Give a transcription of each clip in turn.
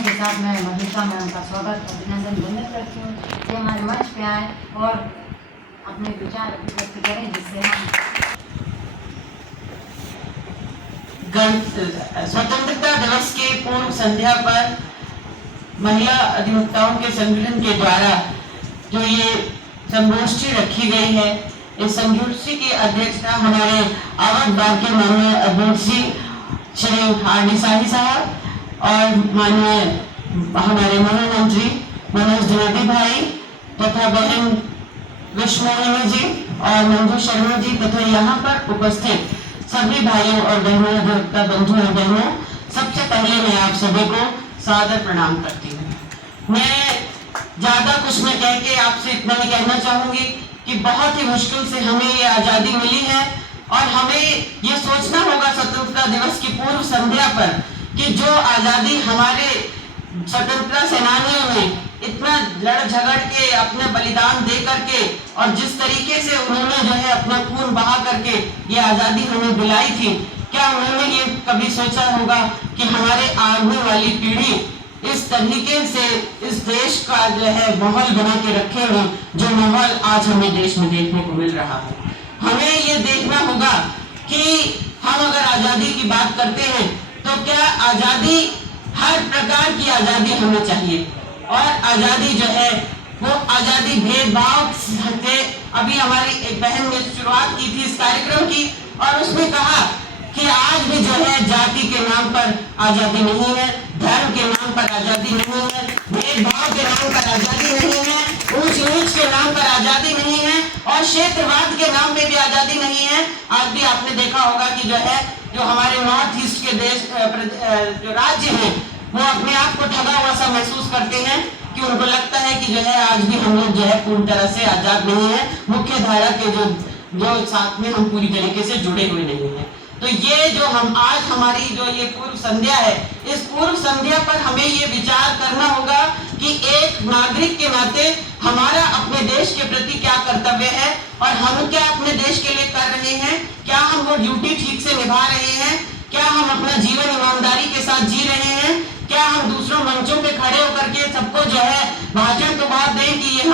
भावनाओं के साथ मैं मधुलिका मैम का स्वागत अभिनंदन वंदन करती हूँ कि हमारे मंच पे आए और अपने विचार व्यक्त करें, जिससे हम स्वतंत्रता दिवस के पूर्व संध्या पर महिला अधिवक्ताओं के संगठन के द्वारा जो ये संगोष्ठी रखी गई है, इस संगोष्ठी की अध्यक्षता हमारे अवध बार के माननीय अध्यक्ष जी श्री आर.डी. शाही साहब और माननीय हमारे महामंत्री मनोज द्विवेदी भाई तथा बहन विश्वमोहिनी जी और मंजू शर्मा जी तथा यहाँ पर उपस्थित सभी भाइयों और बहनों, अधिवक्ता बंधु और बहनों, सबसे पहले मैं आप सभी को सादर प्रणाम करती हूँ। मैं ज्यादा कुछ न कह के आपसे इतना ही कहना चाहूंगी कि बहुत ही मुश्किल से हमें ये आजादी मिली है और हमें ये सोचना होगा स्वतंत्रता दिवस की पूर्व संध्या पर कि जो आजादी हमारे स्वतंत्रता सेनानियों ने इतना लड़ झगड़ के अपने बलिदान दे करके और जिस तरीके से उन्होंने जो है अपना खून बहा करके ये आजादी हमें दिलाई थी, क्या उन्होंने ये कभी सोचा होगा कि हमारे आने वाली पीढ़ी इस तरीके से इस देश का जो है माहौल बना के रखे हैं, जो माहौल आज हमें देश में देखने को मिल रहा है। हमें ये देखना होगा कि हम अगर आजादी की बात करते हैं तो क्या आजादी, हर प्रकार की आजादी हमें चाहिए और आजादी जो है वो आजादी भेदभाव से। अभी हमारी एक बहन ने शुरुआत की थी इस कार्यक्रम की और उसने कहा कि आज भी जो है जाति के नाम पर आजादी नहीं है, धर्म के नाम पर आजादी नहीं है, भेदभाव के नाम पर आजादी नहीं है, ऊंच नीच के नाम पर आजादी नहीं है और क्षेत्रवाद के नाम पे भी आजादी नहीं है। आज भी आपने देखा होगा कि जो है जो हमारे नॉर्थ ईस्ट के देश जो राज्य हैं वो अपने आप को ठगा हुआ सा महसूस करते हैं कि उनको लगता है कि जो है आज भी हम लोग जो है पूर्ण तरह से आजाद नहीं है, मुख्य धारा के जो साथ में हम पूरी तरीके से जुड़े हुए नहीं है। तो ये जो हम आज हमारी जो ये पूर्व संध्या है, इस पूर्व संध्या पर हमें ये विचार करना होगा कि एक नागरिक के नाते हमारा अपने देश के प्रति क्या कर्तव्य है और हम क्या अपने देश के लिए कर रहे हैं, क्या हम वो ड्यूटी ठीक से निभा रहे हैं, क्या हम अपना जीवन ईमानदारी के साथ जी रहे हैं, क्या हम दूसरों मंचों पे खड़े होकर के सबको जो है भाषण तो बात दें कि ये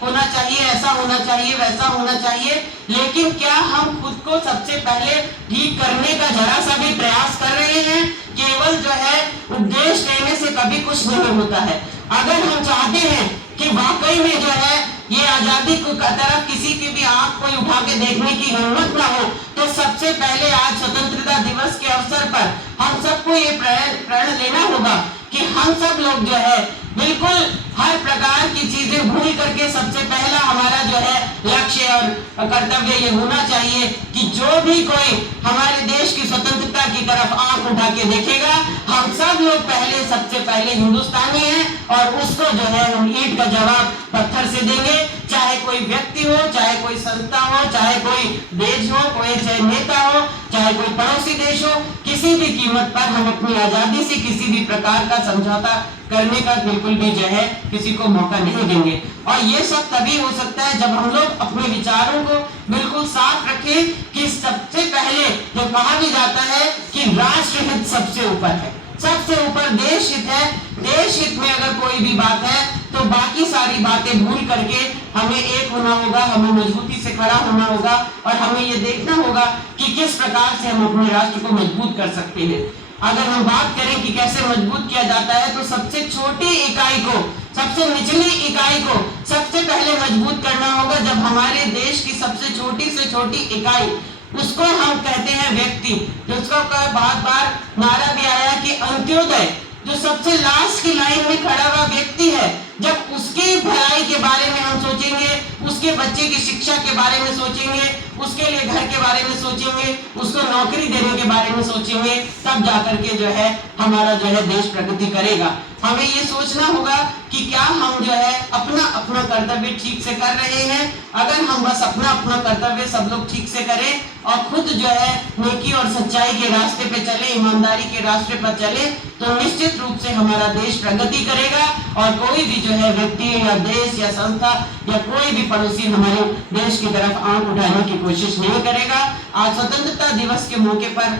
होना चाहिए, ऐसा होना चाहिए, वैसा होना चाहिए, लेकिन क्या हम खुद को सबसे पहले ठीक करने का जरा सा भी प्रयास कर रहे हैं? केवल जो है उपदेश देने से कभी कुछ नहीं होता है। अगर हम चाहते हैं कि वाकई में जो है ये आजादी को तरफ किसी की भी आंख कोई उठा के देखने की हिम्मत ना हो, तो सबसे पहले आज स्वतंत्रता दिवस के अवसर पर हम सबको ये प्रण लेना होगा कि हम सब लोग जो है बिल्कुल हर प्रकार की चीजें भूल करके सबसे पहला हमारा जो है लक्ष्य और कर्तव्य ये होना चाहिए कि जो भी कोई हमारे देश की स्वतंत्रता की तरफ आंख उठा के देखेगा, हम सब लोग सबसे पहले हिंदुस्तानी हैं और उसको जो है हम ईंट का जवाब पत्थर से देंगे, चाहे कोई व्यक्ति हो, चाहे कोई संस्था हो, चाहे कोई देश हो, कोई चाहे नेता हो, चाहे कोई पड़ोसी देश हो, किसी भी कीमत पर हम अपनी आजादी से किसी भी प्रकार का समझौता करने का बिल्कुल भी जो है किसी को मौका नहीं देंगे। और ये सब तभी हो सकता है जब हम लोग अपने विचारों को बिल्कुल साफ रखें कि सबसे पहले जो कहा भी जाता है कि राष्ट्र हित सबसे ऊपर है, सबसे ऊपर देश हित है। देश हित में अगर कोई भी बात है तो बाकी सारी बातें भूल करके हमें एक होना होगा, हमें मजबूती से खड़ा होना होगा और हमें ये देखना होगा कि किस प्रकार से हम अपने राष्ट्र को मजबूत कर सकते हैं। अगर हम बात करें कि कैसे मजबूत किया जाता है तो सबसे छोटी इकाई को, सबसे निचली इकाई को सबसे पहले मजबूत करना होगा। जब हमारे देश की सबसे छोटी से छोटी इकाई, उसको हम कहते हैं व्यक्ति, जिसका बार बार नारा भी आया कि अंत्योदय, जो सबसे लास्ट की लाइन में खड़ा हुआ व्यक्ति है, जब उसकी भलाई के बारे में हम सोचेंगे, उसके बच्चे की शिक्षा के बारे में सोचेंगे, उसके लिए घर के बारे में सोचेंगे, उसको नौकरी देने के बारे में सोचेंगे, तब जाकर के जो है हमारा जो है देश प्रगति करेगा। हमें ये सोचना होगा कि क्या हम जो है अपना अपना कर्तव्य ठीक से कर रहे हैं। अगर हम बस अपना अपना कर्तव्य सब लोग ठीक से करें और खुद जो है नेकी और सच्चाई के रास्ते पे चले, ईमानदारी के रास्ते पर चले, तो निश्चित रूप से हमारा देश प्रगति करेगा और कोई भी जो है व्यक्ति या देश या संस्था या कोई भी पड़ोसी हमारे देश की तरफ आंख उठाने की कोशिश नहीं करेगा। आज स्वतंत्रता दिवस के मौके पर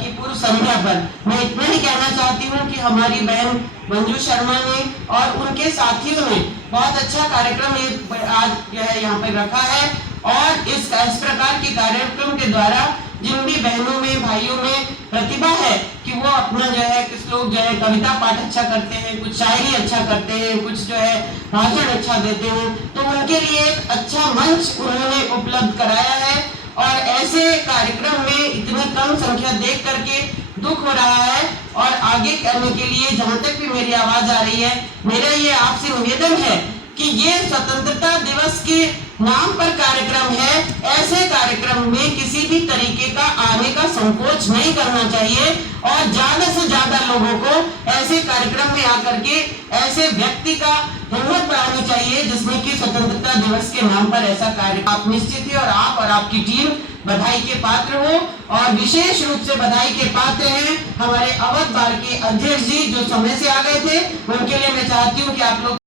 की पूर्व संध्या पर मैं इतना ही कहना चाहती हूँ कि हमारी बहन मंजू शर्मा ने और उनके साथियों ने बहुत अच्छा कार्यक्रम आज जो है यहाँ पर रखा है और इस प्रकार के कार्यक्रम के द्वारा जिन भी बहनों में भाइयों में प्रतिभा है कि वो अपना जो है कुछ लोग जो है कविता पाठ अच्छा करते हैं, कुछ शायरी अच्छा करते हैं, कुछ जो है भाषण अच्छा देते हैं, तो उनके लिए एक अच्छा मंच उन्होंने उपलब्ध कराया है। और ऐसे कार्यक्रम में इतनी कम संख्या देख करके दुख हो रहा है और आगे करने के लिए जहां तक भी मेरी आवाज आ रही है, मेरा ये आपसे निवेदन है कि ये स्वतंत्रता दिवस के नाम पर कार्यक्रम है, ऐसे कार्यक्रम में किसी भी तरीके का आने का संकोच नहीं करना चाहिए और ज्यादा से ज्यादा लोगों को ऐसे कार्यक्रम में आकर के ऐसे व्यक्ति का हिम्मत बढ़ानी चाहिए जिसमें कि स्वतंत्रता दिवस के नाम पर ऐसा कार्य आप निश्चित ही और आप और आपकी टीम बधाई के पात्र हो। और विशेष रूप से बधाई के पात्र हैं हमारे अवध बार के अध्यक्ष जी जो समय से आ गए थे, उनके लिए मैं चाहती हूँ कि आप लोग